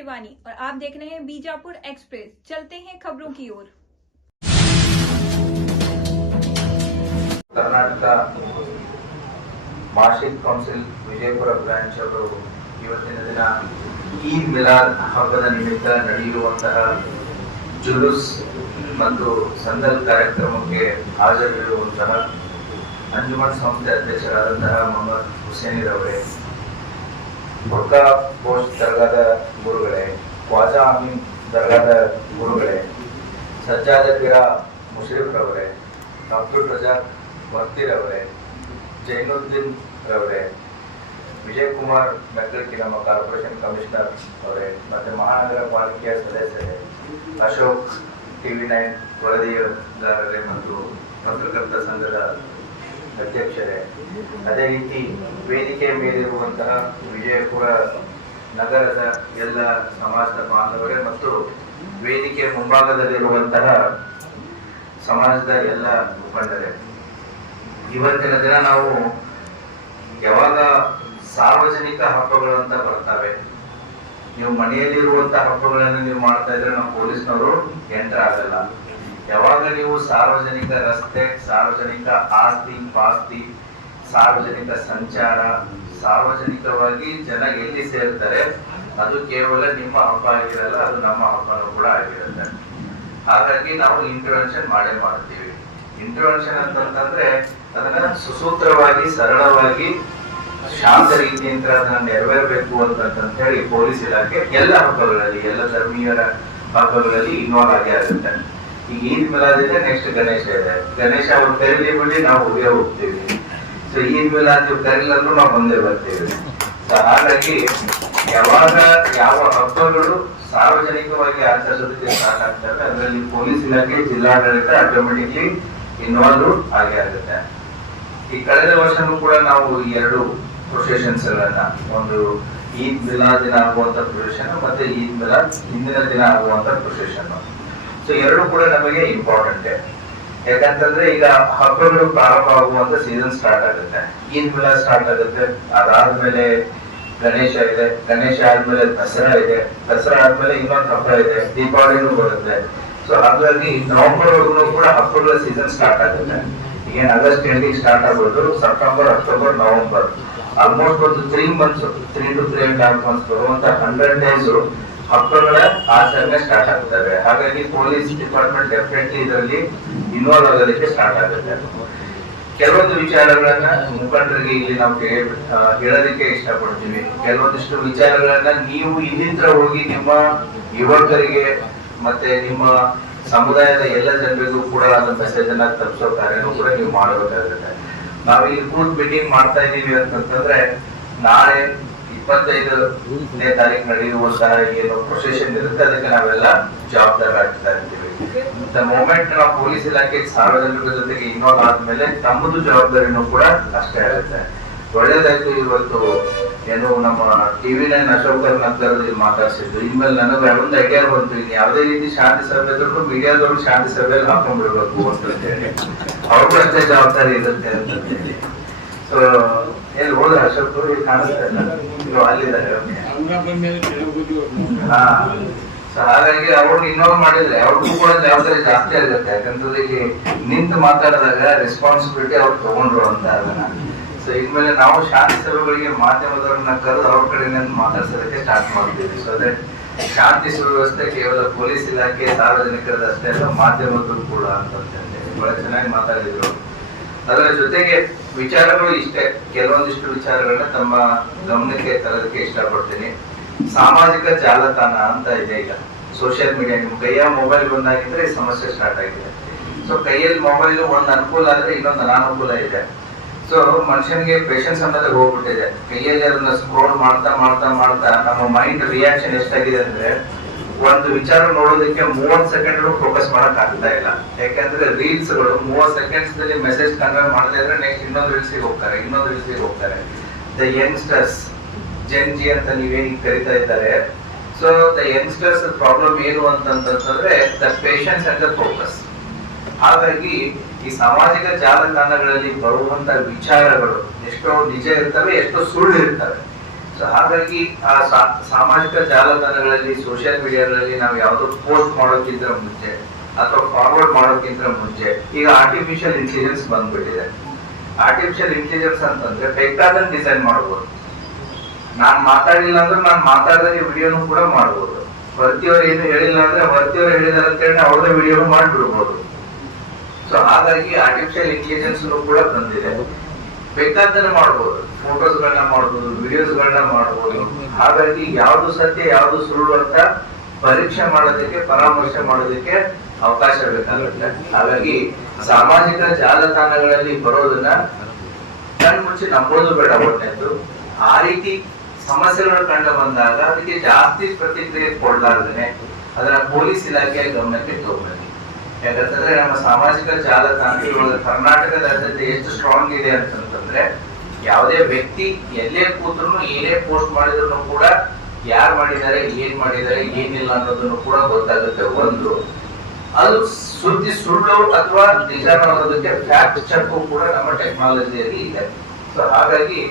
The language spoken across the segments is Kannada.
शिवानी और आप देख रहे हैं बीजापुर एक्सप्रेस। चलते हैं खबरों की ओर। कर्नाटक ಮಾರ್ಷಿಕ್ ಕೌನ್ಸಿಲ್ ವಿಜಯಪುರ ಬ್ರಾಂಚ್ ಅವರು ಇವತ್ತಿನ ದಿನ ಈದ್ ಮಿಲಾದ್ ಹಬ್ಬದ ನಿಮಿತ್ತ ನಡೆಯುವಂತಹ ಜುಲೂಸ್ ಮತ್ತು ಸಂದಲ್ ಕಾರ್ಯಕ್ರಮಕ್ಕೆ ಹಾಜರಿರುವಂತಹ ಅಂಜುಮನ್ ಸಂಸ್ಥೆ ಅಧ್ಯಕ್ಷರಾದಂತಹ ಮೊಹಮ್ಮದ್ ಹುಸೇನಿರವರೇ, ಬುರ್ಕಾ ಪೋಸ್ಟ್ ದರ್ಗಾದ ಗುರುಗಳೇ, ಖ್ವಾಜಾ ಅಮೀನ್ ದರ್ಗಾದ ಗುರುಗಳೇ, ಸಜ್ಜಾದ ಪೀರ ಮುಷರಿಫ್ ರವರೇ, ಅಬ್ದುಲ್ ರಜಾಕ್ ವರ್ತಿರವರೇ, ಜೈನುದ್ದೀನ್ ರವರೇ, ವಿಜಯ್ ಕುಮಾರ್ ಬೆಂಗಳೂರು ನಮ್ಮ ಕಾರ್ಪೊರೇಷನ್ ಕಮಿಷನರ್ ಅವರೇ, ಮತ್ತು ಮಹಾನಗರ ಪಾಲಿಕೆಯ ಸದಸ್ಯರೇ, ಅಶೋಕ್ TV9 ವರದಿಗಾರರೇ ಮತ್ತು ಪತ್ರಕರ್ತ ಸಂಘದ ಅಧ್ಯಕ್ಷರೇ, ಅದೇ ರೀತಿ ವೇದಿಕೆ ಮೇಲಿರುವಂತಹ ವಿಜಯಪುರ ನಗರದ ಎಲ್ಲ ಸಮಾಜದ ಬಾಂಧವರೇ ಮತ್ತು ವೇದಿಕೆ ಮುಂಭಾಗದಲ್ಲಿರುವಂತಹ ಸಮಾಜದ ಎಲ್ಲ ಮುಖಂಡರೇ, ಇವತ್ತಿನ ದಿನ ನಾವು ಯಾವಾಗ ಸಾರ್ವಜನಿಕ ಹಬ್ಬಗಳು ಅಂತ ಬರ್ತವೆ, ನೀವು ಮನೆಯಲ್ಲಿರುವಂತಹ ಹಬ್ಬಗಳನ್ನು ನೀವು ಮಾಡ್ತಾ ಇದ್ರೆ ನಾವು ಪೊಲೀಸ್ನವರು ಎಂಟರ್ ಆಗಲ್ಲ. ಯಾವಾಗ ನೀವು ಸಾರ್ವಜನಿಕ ರಸ್ತೆ, ಸಾರ್ವಜನಿಕ ಆಸ್ತಿ ಪಾಸ್ತಿ, ಸಾರ್ವಜನಿಕ ಸಂಚಾರ, ಸಾರ್ವಜನಿಕವಾಗಿ ಜನ ಎಲ್ಲಿ ಸೇರ್ತಾರೆ ಅದು ಕೇವಲ ನಿಮ್ಮ ಹಬ್ಬ ಆಗಿರಲ್ಲ, ಅದು ನಮ್ಮ ಹಬ್ಬನೂ ಕೂಡ ಆಗಿರುತ್ತೆ. ಹಾಗಾಗಿ ನಾವು ಇಂಟರ್ವೆನ್ಷನ್ ಮಾಡೇ ಮಾಡ್ತೀವಿ. ಇಂಟರ್ವೆನ್ಷನ್ ಅಂತಂದ್ರೆ ಅದನ್ನ ಸುಸೂತ್ರವಾಗಿ, ಸರಳವಾಗಿ, ಶಾಂತ ರೀತಿಯಿಂದ ಅದನ್ನ ನೆರವೇರಬೇಕು ಅಂತ ಹೇಳಿ ಪೊಲೀಸ್ ಇಲಾಖೆ ಎಲ್ಲ ಹಬ್ಬಗಳಲ್ಲಿ, ಎಲ್ಲ ಧರ್ಮೀಯರ ಹಬ್ಬಗಳಲ್ಲಿ ಇನ್ವಾಲ್ವ್ ಆಗೇ ಆಗುತ್ತೆ. ಈಗ ಈದ್ ಮಿಲಾದ್ ಇದೆ, ನೆಕ್ಸ್ಟ್ ಗಣೇಶ ಇದೆ. ಗಣೇಶ ಅವ್ರು ಕರೀಲಿ ಬಿಡಿ, ನಾವು ಹೋಗೇ ಹೋಗ್ತೀವಿ. ಸೊ ಈದ್ ಮಿಲಾದ್ ನೀವು ಕರೀಲಂದ್ರೂ ನಾವು ಬಂದೇ ಬರ್ತೀವಿ. ಸೊ ಹಾಗಾಗಿ ಯಾವಾಗ ಯಾವ ಹಬ್ಬಗಳು ಸಾರ್ವಜನಿಕವಾಗಿ ಆಚರಿಸೋದಕ್ಕೆ ಸ್ಟಾರ್ಟ್ ಆಗ್ತವೆ ಅದರಲ್ಲಿ ಪೊಲೀಸ್ ಇಲಾಖೆ, ಜಿಲ್ಲಾಡಳಿತ ಆಟೋಮೆಟಿಕ್ಲಿ ಇನ್ವಾಲ್ವ್ ಆಗೇ ಆಗುತ್ತೆ. ಈ ಕಳೆದ ವರ್ಷನೂ ಕೂಡ ನಾವು ಎರಡು ಪ್ರೊಸೆಷನ್ಸ್ ಗಳನ್ನ, ಒಂದು ಈದ್ ಮಿಲಾದ್ ದಿನ ಆಗುವಂತ ಪ್ರೊಸೆಷನ್ ಮತ್ತೆ ಈದ್ ಮಿಲಾದ್ ಹಿಂದಿನ ದಿನ ಆಗುವಂತ ಪ್ರೊಸೆಷನ್. ಸೊ ಎರಡು ಕೂಡ ನಮಗೆ ಇಂಪಾರ್ಟೆಂಟ್. ಯಾಕಂತಂದ್ರೆ ಈಗ ಹಬ್ಬಗಳು ಪ್ರಾರಂಭ ಆಗುವಂತ ಸೀಸನ್ ಸ್ಟಾರ್ಟ್ ಆಗುತ್ತೆ. ಈದ್ ಮಿಲಾದ್ ಸ್ಟಾರ್ಟ್ ಆಗುತ್ತೆ, ಅದಾದ್ಮೇಲೆ ಗಣೇಶ ಇದೆ, ಗಣೇಶ ಆದ್ಮೇಲೆ ದಸರಾ ಇದೆ, ದಸರಾ ಆದ್ಮೇಲೆ ಇನ್ನೊಂದು ಹಬ್ಬ ಇದೆ, ದೀಪಾವಳಿನೂ ಬರುತ್ತೆ. ಸೊ ಹಾಗಾಗಿ ನವೆಂಬರ್ ವರೆಗೂ ಕೂಡ ಹಬ್ಬಗಳ ಸೀಸನ್ ಸ್ಟಾರ್ಟ್ ಆಗುತ್ತೆ. ಈಗೇನು ಆಗಸ್ಟ್ ಎಂಡಿಂಗ್ ಸ್ಟಾರ್ಟ್ ಆಗ್ಬೋದು, ಸೆಪ್ಟೆಂಬರ್, ಅಕ್ಟೋಬರ್, ನವೆಂಬರ್, ಆಲ್ಮೋಸ್ಟ್ ಒಂದು 3 months, 3 to 3.5 months ಬರುವಂತ 100 days ಹಬ್ಬಗಳ ಆಚರಣೆ ಸ್ಟಾರ್ಟ್ ಆಗ್ತವೆ. ಹಾಗಾಗಿ ಪೊಲೀಸ್ ಡಿಪಾರ್ಟ್ಮೆಂಟ್ ಡೆಫಿನೆಟ್ಲಿ ಇದರಲ್ಲಿ ಇನ್ವಾಲ್ವ್ ಆಗೋದಕ್ಕೆ ಸ್ಟಾರ್ಟ್ ಆಗುತ್ತೆ. ಕೆಲವೊಂದು ವಿಚಾರಗಳನ್ನ ಮುಖಂಡರಿಗೆ ಇಲ್ಲಿ ನಾವು ಹೇಳೋದಕ್ಕೆ ಇಷ್ಟಪಡ್ತೀವಿ. ಕೆಲವೊಂದಿಷ್ಟು ವಿಚಾರಗಳನ್ನ ನೀವು ಇಲ್ಲಿಂದ ಹೋಗಿ ನಿಮ್ಮ ಯುವಕರಿಗೆ ಮತ್ತೆ ನಿಮ್ಮ ಸಮುದಾಯದ ಎಲ್ಲ ಜನರಿಗೂ ಕೂಡ ಅದನ್ನ ಮೆಸೇಜ್ ಅನ್ನ ತಲುಪಿಸೋ ಕಾರ್ಯನೂ ಕೂಡ ನೀವು ಮಾಡಬೇಕಾಗುತ್ತೆ. ನಾವು ಇಲ್ಲಿ ಕೂತ್ ಮೀಟಿಂಗ್ ಮಾಡ್ತಾ ಇದ್ದೀವಿ ಅಂತಂದ್ರೆ ನಾಳೆ 25ನೇ ತಾರೀಕು ನಡೆಯುವಂತಹ ಏನು ಪ್ರೊಸೆಷನ್ ಇರುತ್ತೆ ಅದಕ್ಕೆ ನಾವೆಲ್ಲ ಜವಾಬ್ದಾರರಾಗ್ತಾ ಇರ್ತೀವಿ. ದ ಮೂಮೆಂಟ್ ನಾವು ಪೊಲೀಸ್ ಇಲಾಖೆ ಸಾರ್ವಜನಿಕರ ಜೊತೆಗೆ ಇನ್ವಾಲ್ವ್ ಆದ್ಮೇಲೆ ತಮ್ಮದು ಜವಾಬ್ದಾರಿನೂ ಕೂಡ ಅಷ್ಟೇ ಆಗುತ್ತೆ. ಒಳ್ಳೇದಾಯ್ತು, ಇವತ್ತು ಏನು ನಮ್ಮ TV9 ಅಶೋಕ್ ನಗರದಲ್ಲಿ ಮಾತಾಡ್ಸಿದ್ದು. ಇನ್ಮೇಲೆ ನನಗೆ ಒಂದು ಐಡಿಯಾ ಬಂತು, ಇನ್ನು ಯಾವುದೇ ರೀತಿ ಶಾಂತಿ ಸಭೆ ಇದ್ರು ಮೀಡಿಯಾದವರು ಶಾಂತಿ ಸಭೆಯಲ್ಲಿ ಹಾಕೊಂಡ್ಬಿಡ್ಬೇಕು ಅಂತ ಹೇಳಿ, ಅವ್ರಿಗೂ ಅಷ್ಟೇ ಜವಾಬ್ದಾರಿ ಇರುತ್ತೆ ಅಂತ ಹೇಳಿ. ಸೊ ಎಲ್ಲಿ ಹೋದ್ರೆ ಅಶೋಕ್ ಇಲ್ಲಿ ಕಾಣಿಸ್ತಾ ಇಲ್ಲ, ಅಲ್ಲಿದ್ದಾರೆ. ಹಾ, ಸೊ ಹಾಗಾಗಿ ಅವ್ರನ್ನ ಇನ್ವಾಲ್ವ್ ಮಾಡಿದ್ರೆ ಅವ್ರಿಗೂ ಕೂಡ ಜವಾಬ್ದಾರಿ ಜಾಸ್ತಿ ಆಗುತ್ತೆ. ಯಾಕಂತಂದ್ರೆ ಇಲ್ಲಿ ನಿಂತು ಮಾತಾಡಿದಾಗ ರೆಸ್ಪಾನ್ಸಿಬಿಲಿಟಿ ಅವ್ರು ತಗೊಂಡ್ರು ಅಂತ ಅದನ್ನ. ಸೊ ಇನ್ಮೇಲೆ ನಾವು ಶಾಂತಿ ಸಭೆಗಳಿಗೆ ಮಾಧ್ಯಮದವ್ರನ್ನ ಕರೆದು ಅವ್ರ ಕಡೆಯಿಂದ ಮಾತಾಡ್ಸೋದಕ್ಕೆ ಸ್ಟಾರ್ಟ್ ಮಾಡ್ತೀವಿ. ಸೊ ಅದೇ ಶಾಂತಿ ಸುವ್ಯವಸ್ಥೆ ಕೇವಲ ಪೊಲೀಸ್ ಇಲಾಖೆ ಸಾರ್ವಜನಿಕರದಷ್ಟೇ ಅಲ್ಲ, ಮಾಧ್ಯಮದವರು ಕೂಡ ಅಂತ ಬಹಳ ಚೆನ್ನಾಗಿ ಮಾತಾಡಿದ್ರು. ಅದರ ಜೊತೆಗೆ ವಿಚಾರಗಳು ಇಷ್ಟೇ, ಕೆಲವೊಂದಿಷ್ಟು ವಿಚಾರಗಳನ್ನ ತಮ್ಮ ಗಮನಕ್ಕೆ ತರೋದಕ್ಕೆ ಇಷ್ಟಪಡ್ತೀನಿ. ಸಾಮಾಜಿಕ ಜಾಲತಾಣ ಅಂತ ಇದೆ ಈಗ, ಸೋಷಿಯಲ್ ಮೀಡಿಯಾ. ನಿಮ್ ಕೈಯ ಮೊಬೈಲ್ ಬಂದಾಗಿದ್ರೆ ಈ ಸಮಸ್ಯೆ ಸ್ಟಾರ್ಟ್ ಆಗಿದೆ. ಸೊ ಕೈಯಲ್ಲಿ ಮೊಬೈಲ್ ಒಂದು ಅನುಕೂಲ ಆದ್ರೆ ಇನ್ನೊಂದು ಅನಾನುಕೂಲ ಇದೆ. ಸೊ ಮನುಷ್ಯನಿಗೆ ಪೇಷನ್ಸ್ ಅನ್ನೋದೇ ಹೋಗ್ಬಿಟ್ಟಿದೆ. ಕೈಯಲ್ಲಿ ಅದನ್ನ ಸ್ಕ್ರೋಲ್ ಮಾಡ್ತಾ ಮಾಡ್ತಾ ಮಾಡ್ತಾ ನಮ್ಮ ಮೈಂಡ್ ರಿಯಾಕ್ಷನ್ ಎಷ್ಟಾಗಿದೆ ಅಂದ್ರೆ ಒಂದು ವಿಚಾರ ನೋಡೋದಕ್ಕೆ 30 ಸೆಕೆಂಡ್ ಫೋಕಸ್ ಮಾಡಕ್ ಆಗ್ತಾ ಇಲ್ಲ. ಯಾಕಂದ್ರೆ ರೀಲ್ಸ್ ಗಳು 30 ಸೆಕೆಂಡ್ಸ್ ನಲ್ಲಿ ಮೆಸೇಜ್ ಕನ್ವೆ ಮಾಡದೇ ಇದ್ರೆ ನೆಕ್ಸ್ಟ್ ಇನ್ನೊಂದು ರೀಲ್ಸ್ಗೆ ಹೋಗ್ತಾರೆ, ಇನ್ನೊಂದು ರೀಲ್ಸ್ಗೆ ಹೋಗ್ತಾರೆ. ದ ಯಂಗ್ಸ್ಟರ್ಸ್, ಜೆನ್ ಜಿ ಅಂತ ನೀವೇನು ಕರಿತಾ ಇದ್ದಾರೆ. ಸೊ ದ ಯಂಗ್ಸ್ಟರ್ಸ್ ಪ್ರಾಬ್ಲಮ್ ಏನು ಅಂತಂದ್ರೆ the patience and the focus. ಹಾಗಾಗಿ ಈ ಸಾಮಾಜಿಕ ಜಾಲತಾಣಗಳಲ್ಲಿ ಬರುವಂತ ವಿಚಾರಗಳು ಎಷ್ಟೋ ನಿಜ ಇರ್ತವೆ, ಎಷ್ಟೋ ಸುಳ್ಳು ಇರ್ತವೆ. ಸೊ ಸೊ ಹಾಗಾಗಿ ಆ ಸಾಮಾಜಿಕ ಜಾಲತಾಣಗಳಲ್ಲಿ ಸೋಷಿಯಲ್ ಮೀಡಿಯಾಗಳಲ್ಲಿ ನಾವು ಯಾವ್ದೋ ಪೋಸ್ಟ್ ಮಾಡೋಕ್ಕಿಂತ ಮುಂಚೆ ಅಥವಾ ಫಾರ್ವರ್ಡ್ ಮಾಡೋಕ್ಕಿಂತ ಮುಂಚೆ ಈಗ ಆರ್ಟಿಫಿಷಿಯಲ್ ಇಂಟೆಲಿಜೆನ್ಸ್ ಬಂದ್ಬಿಟ್ಟಿದೆ. ಆರ್ಟಿಫಿಷಿಯಲ್ ಇಂಟೆಲಿಜೆನ್ಸ್ ಅಂತಂದ್ರೆ ಬೇಕಾದಂಗೆ ಡಿಸೈನ್ ಮಾಡಬಹುದು. ನಾನ್ ಮಾತಾಡಿಲ್ಲ ಅಂದ್ರೆ ನಾನು ಮಾತಾಡಿದ ವಿಡಿಯೋನು ಕೂಡ ಮಾಡಬಹುದು. ವರ್ತಿಯವರು ಏನು ಹೇಳಿಲ್ಲ ಅಂದ್ರೆ ವರ್ತಿಯವರು ಹೇಳಿದಾರೆ ಅಂತ ಹೇಳಿ ಅವ್ರದೇ ವಿಡಿಯೋ ಮಾಡ್ಬಿಡ್ಬೋದು. ಸೊ ಹಾಗಾಗಿ ಆರ್ಟಿಫಿಷಿಯಲ್ ಇಂಟೆಲಿಜೆನ್ಸ್ ಕೂಡ ಬಂದಿದೆ. ಬೇಕಾದನ್ನ ಮಾಡಬಹುದು, ಫೋಟೋಸ್ ಗಳನ್ನ ಮಾಡಬಹುದು, ವಿಡಿಯೋಸ್ ಗಳನ್ನ ಮಾಡಬಹುದು. ಹಾಗಾಗಿ ಯಾವ್ದು ಸತ್ಯ ಯಾವ್ದು ಸುಳ್ಳು ಅಂತ ಪರೀಕ್ಷೆ ಮಾಡೋದಕ್ಕೆ, ಪರಾಮರ್ಶೆ ಮಾಡೋದಕ್ಕೆ ಅವಕಾಶ ಬೇಕಾಗುತ್ತೆ. ಹಾಗಾಗಿ ಸಾಮಾಜಿಕ ಜಾಲತಾಣಗಳಲ್ಲಿ ಬರೋದನ್ನ ಕಣ್ಮುಚ್ಚಿ ನಂಬೋದು ಬೇಡ. ಒಟ್ಟೆದ್ದು ಆ ರೀತಿ ಸಮಸ್ಯೆಗಳು ಕಂಡು ಬಂದಾಗ ಅದಕ್ಕೆ ಜಾಸ್ತಿ ಪ್ರತಿಕ್ರಿಯೆ ಕೊಡಲಾರ್ದೇನೆ ಅದನ್ನ ಪೊಲೀಸ್ ಇಲಾಖೆಯ ಗಮನಕ್ಕೆ ತಗೊಳ್ಳಿ. ಯಾಕಂತಂದ್ರೆ ನಮ್ಮ ಸಾಮಾಜಿಕ ಜಾಲತಾಣಗಳು ಕರ್ನಾಟಕದಾದ್ಯಂತ ಎಷ್ಟು ಸ್ಟ್ರಾಂಗ್ ಇದೆ ಅಂತಂದ್ರೆ ಯಾವುದೇ ವ್ಯಕ್ತಿ ಎಲ್ಲೇ ಕೂತ್ರು ಏನೇ ಪೋಸ್ಟ್ ಮಾಡಿದ್ರು ಕೂಡ ಯಾರು ಮಾಡಿದ್ದಾರೆ, ಏನ್ ಮಾಡಿದ್ದಾರೆ, ಏನಿಲ್ಲ ಅನ್ನೋದನ್ನು ಕೂಡ ಗೊತ್ತಾಗುತ್ತೆ. ಒಂದು ಅದು ಸುದ್ದಿ ಸುಳ್ಳು ಅಥವಾ ನಿಜ ಅನ್ನೋದಕ್ಕೆ ಫ್ಯಾಕ್ಟ್ ಚೆಕ್ ಕೂಡ ನಮ್ಮ ಟೆಕ್ನಾಲಜಿಯಲ್ಲಿ ಇದೆ. ಸೊ ಹಾಗಾಗಿ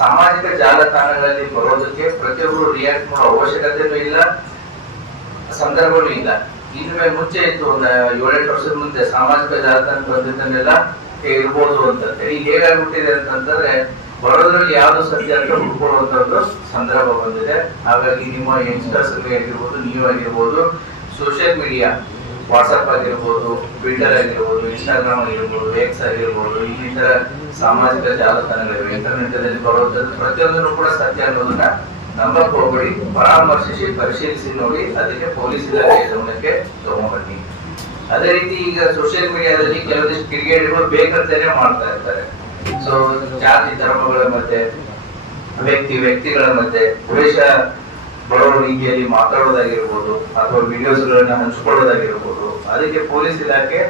ಸಾಮಾಜಿಕ ಜಾಲತಾಣಗಳಲ್ಲಿ ಬರೋದಕ್ಕೆ ಪ್ರತಿಯೊಬ್ಬರು ರಿಯಾಕ್ಟ್ ಮಾಡೋ ಅವಶ್ಯಕತೆನೂ ಇಲ್ಲ, ಸಂದರ್ಭನೂ ಇಲ್ಲ. ಇನ್ನು ಮುಂಚೆ ಇತ್ತು, ಒಂದು 7-8 ವರ್ಷದ ಮುಂಚೆ ಸಾಮಾಜಿಕ ಜಾಲತಾಣ ಬಂದಿದ್ದನ್ನೆಲ್ಲ ಇರ್ಬೋದು ಅಂತಂದ್ರೆ ಈಗ ಹೇಗಾಗ್ಬಿಟ್ಟಿದೆ ಅಂತಂದ್ರೆ ಬರೋದ್ರಲ್ಲಿ ಯಾವ್ದು ಸತ್ಯ ಅಂತ ಹುಡ್ಕೊಳ್ಳುವಂತ ಒಂದು ಸಂದರ್ಭ ಬಂದಿದೆ. ಹಾಗಾಗಿ ನಿಮ್ಮ ಯಂಗ್ಸ್ಟರ್ಸ್ ಆಗಿರ್ಬೋದು, ನೀವು ಆಗಿರ್ಬೋದು, ಸೋಷಿಯಲ್ ಮೀಡಿಯಾ ವಾಟ್ಸ್ಆಪ್ ಆಗಿರ್ಬೋದು, ಟ್ವಿಟರ್ ಆಗಿರ್ಬೋದು, ಇನ್ಸ್ಟಾಗ್ರಾಮ್ ಆಗಿರ್ಬೋದು, ಎಕ್ಸ್ ಆಗಿರ್ಬೋದು, ಈ ತರ ಸಾಮಾಜಿಕ ಜಾಲತಾಣಗಳಿವೆ. ಇಂಟರ್ನೆಟ್ ಅಲ್ಲಿ ಬರೋದ್ರಲ್ಲಿ ಪ್ರತಿಯೊಂದನ್ನು ಕೂಡ ಸತ್ಯ ಅನ್ನೋದನ್ನ ನಂಬಕ್ ಹೋಗ್ಬೇಡಿ. ಪರಾಮರ್ಶಿಸಿ, ಪರಿಶೀಲಿಸಿ ನೋಡಿ, ಅದಕ್ಕೆ ಪೊಲೀಸ್ ಇಲಾಖೆ ಗಮನಕ್ಕೆ ತಗೊಂಡ್ಬನ್ನಿ. ಅದೇ ರೀತಿ ಈಗ ಸೋಷಿಯಲ್ ಮೀಡಿಯಾದಲ್ಲಿ ಕೆಲವೊಂದಿಷ್ಟು ಕಿಡಿಗೇಡಿಗಳು ಬೇಕಂತಾನೆ ಮಾಡ್ತಾ ಇರ್ತಾರೆ. ಸೊ ಜಾತಿ ಧರ್ಮಗಳ ಮಧ್ಯೆ, ವ್ಯಕ್ತಿಗಳ ಮಧ್ಯೆ ದ್ವೇಷ ಬರೋ ರೀತಿಯಲ್ಲಿ ಮಾತಾಡೋದಾಗಿರ್ಬೋದು ಅಥವಾ ವಿಡಿಯೋಸ್ ಗಳನ್ನ ಹಂಚ್ಕೊಳ್ಳೋದಾಗಿರ್ಬೋದು, ಅದಕ್ಕೆ ಪೊಲೀಸ್ ಇಲಾಖೆ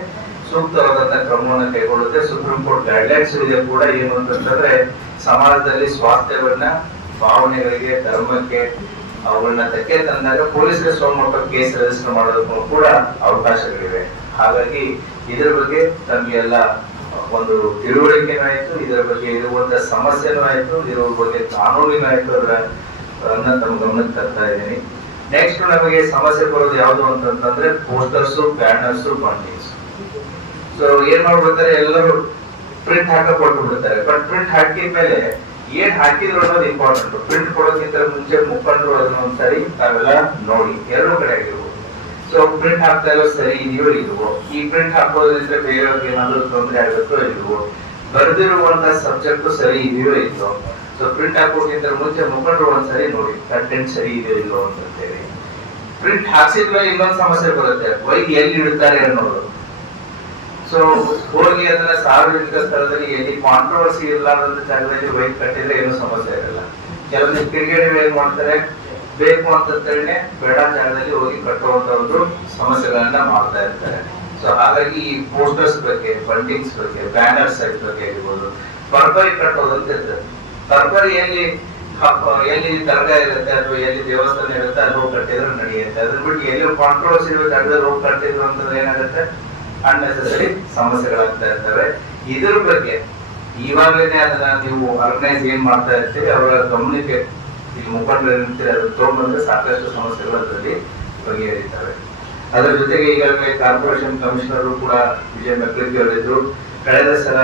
ಸೂಕ್ತವಾದಂತಹ ಕ್ರಮವನ್ನು ಕೈಗೊಳ್ಳುತ್ತೆ. ಸುಪ್ರೀಂ ಕೋರ್ಟ್ ಗೈಡ್ಲೈನ್ಸ್ ಇದೆ ಕೂಡ. ಏನು ಅಂತಂದ್ರೆ ಸಮಾಜದಲ್ಲಿ ಸ್ವಾಸ್ಥ್ಯವನ್ನ, ಭಾವನೆಗಳಿಗೆ, ಧರ್ಮಕ್ಕೆ ಅವುಗಳನ್ನ ಧಕ್ಕೆ ತಂದಾಗ ಪೊಲೀಸರ ಸ್ವಮಟ್ಟ ಕೇಸ್ ರಿಜಿಸ್ಟರ್ ಮಾಡೋದಕ್ಕೂ ಕೂಡ ಅವಕಾಶಗಳಿವೆ. ಹಾಗಾಗಿ ಇದರ ಬಗ್ಗೆ ತಮಗೆಲ್ಲ ಒಂದು ತಿಳುವಳಿಕೆನೂ ಆಯ್ತು, ಇದರ ಬಗ್ಗೆ ಇರುವಂತಹ ಸಮಸ್ಯೆನೂ ಆಯ್ತು, ಇರುವ ಬಗ್ಗೆ ಕಾನೂನಿನೂ ಆಯ್ತು, ಅದನ್ನ ತಮ್ಮ ಗಮನಕ್ಕೆ ತರ್ತಾ ಇದ್ದೀನಿ. ನೆಕ್ಸ್ಟ್ ನಮಗೆ ಸಮಸ್ಯೆ ಬರೋದು ಯಾವುದು ಅಂತಂದ್ರೆ ಪೋಸ್ಟರ್ಸ್, ಬ್ಯಾನರ್ಸ್, ಬಂಡಿಂಗ್ಸ್. ಸೊ ಏನ್ ಮಾಡ್ಬಿಡ್ತಾರೆ, ಎಲ್ಲರೂ ಪ್ರಿಂಟ್ ಹಾಕಕ್ ಕೊಟ್ಟು ಬಿಡ್ತಾರೆ. ಬಟ್ ಪ್ರಿಂಟ್ ಹಾಕಿದ ಮೇಲೆ ಏನ್ ಹಾಕಿದ್ರು ಅನ್ನೋದು ಇಂಪಾರ್ಟೆಂಟ್. ಪ್ರಿಂಟ್ ಕೊಡೋಕ್ಕಿಂತ ಮುಂಚೆ ಮುಖಂಡರು ಅದನ್ನ ಒಂದ್ಸರಿ ತಾವೆಲ್ಲ ನೋಡಿ, ಎರಡೂ ಕಡೆ ಆಗಿರ್ಬೋದು. ಸೊ ಪ್ರಿಂಟ್ ಹಾಕ್ತಾ ಇರೋ ಸರಿ ಇದೆಯೋ ಇಲ್ವೋ, ಈ ಪ್ರಿಂಟ್ ಹಾಕೋದ್ರಿಂದ ಬೇರೆಯವ್ರಿಗೆ ಏನಾದ್ರು ತೊಂದರೆ ಆಗುತ್ತೋ ಇಲ್ವೋ, ಬರೆದಿರುವಂತಹ ಸಬ್ಜೆಕ್ಟ್ ಸರಿ ಇದೆಯೋ ಇಲ್ವೋ. ಸೊ ಪ್ರಿಂಟ್ ಹಾಕೋಕ್ಕಿಂತ ಮುಂಚೆ ಮುಖಂಡರು ಒಂದ್ಸರಿ ನೋಡಿ ಕಂಟೆಂಟ್ ಸರಿ ಇದೆಯೋ ಇಲ್ವೋ ಅಂತ ಹೇಳಿ. ಪ್ರಿಂಟ್ ಹಾಕ್ಸಿದ್ಮೇಲೆ ಇನ್ನೊಂದು ಸಮಸ್ಯೆ ಬರುತ್ತೆ, ವೈದ್ಯ ಎಲ್ಲಿ ಇಡ್ತಾರೆ ಅನ್ನೋದು. ಸೊ ಹೋಗಿ ಅದನ್ನ ಸಾರ್ವಜನಿಕ ಸ್ಥಳದಲ್ಲಿ ಎಲ್ಲಿ ಕಾಂಟ್ರವರ್ಸಿ ಇರಲಾರ್ದಂತ ಜಾಗದಲ್ಲಿ ವೈಟ್ ಕಟ್ಟಿದ್ರೆ ಏನು ಸಮಸ್ಯೆ ಇರಲ್ಲ. ಕೆಲವೊಂದು ಕಿಡಿಗೇಡಿಗಳು ಏನ್ ಮಾಡ್ತಾರೆ, ಬೇಕು ಅಂತ ಹೇಳಿ ಬೇಡ ಜಾಗದಲ್ಲಿ ಹೋಗಿ ಕಟ್ಟುವಂತ ಒಂದು ಸಮಸ್ಯೆಗಳನ್ನ ಮಾಡ್ತಾ ಇರ್ತಾರೆ. ಸೊ ಹಾಗಾಗಿ ಈ ಪೋಸ್ಟರ್ಸ್ ಬಗ್ಗೆ, ಬಂಡಿಂಗ್ಸ್ ಬಗ್ಗೆ, ಬ್ಯಾನರ್ಸ್ ಬಗ್ಗೆ ಆಗಿರ್ಬೋದು, ಪರ್ಬರಿ ಕಟ್ಟೋದಂತ ಇರ್ತದೆ. ಪರ್ಬರಿ ಎಲ್ಲಿ ದರ್ಗಾ ಇರುತ್ತೆ ಅಥವಾ ಎಲ್ಲಿ ದೇವಸ್ಥಾನ ಇರುತ್ತೆ ಅಲ್ಲಿ ಹೋಗಿ ಕಟ್ಟಿದ್ರೆ ನಡೆಯುತ್ತೆ. ಅದ್ರ ಬಿಟ್ಟು ಎಲ್ಲಿ ಕಾಂಟ್ರವರ್ಸಿ ಇರೋ ಜಾಗದಲ್ಲಿ ಹೋಗಿ ಕಟ್ಟಿದ್ರು ಅಂತಂದ್ರೆ ಏನಾಗುತ್ತೆ, ಅನ್ನೆಸೆಸರಿ ಸಮಸ್ಯೆಗಳಾಗ್ತಾ ಇರ್ತವೆ. ಇದ್ರ ಬಗ್ಗೆ ಇವಾಗಲೇ ಅದನ್ನ ನೀವು ಆರ್ಗನೈಸ್ ಏನ್ ಮಾಡ್ತಾ ಇರ್ತೀರಿ ಅವರ ಗಮನಕ್ಕೆ ಇಲ್ಲಿ ಮುಖಂಡರು ಇರ್ತೀರಿ, ಅದನ್ನ ತಗೊಂಡ್ಬಂದ್ರೆ ಸಾಕಷ್ಟು ಸಮಸ್ಯೆಗಳು ಅದರಲ್ಲಿ ಬಗೆಹರಿತವೆ. ಅದರ ಜೊತೆಗೆ ಈಗಾಗಲೇ ಕಾರ್ಪೊರೇಷನ್ ಕಮಿಷನರ್ ಕೂಡ ವಿಜಯ ಮೆಕ್ಲಿಕ್ಕಿ ಅವರಿದ್ರು. ಕಳೆದ ಸಲ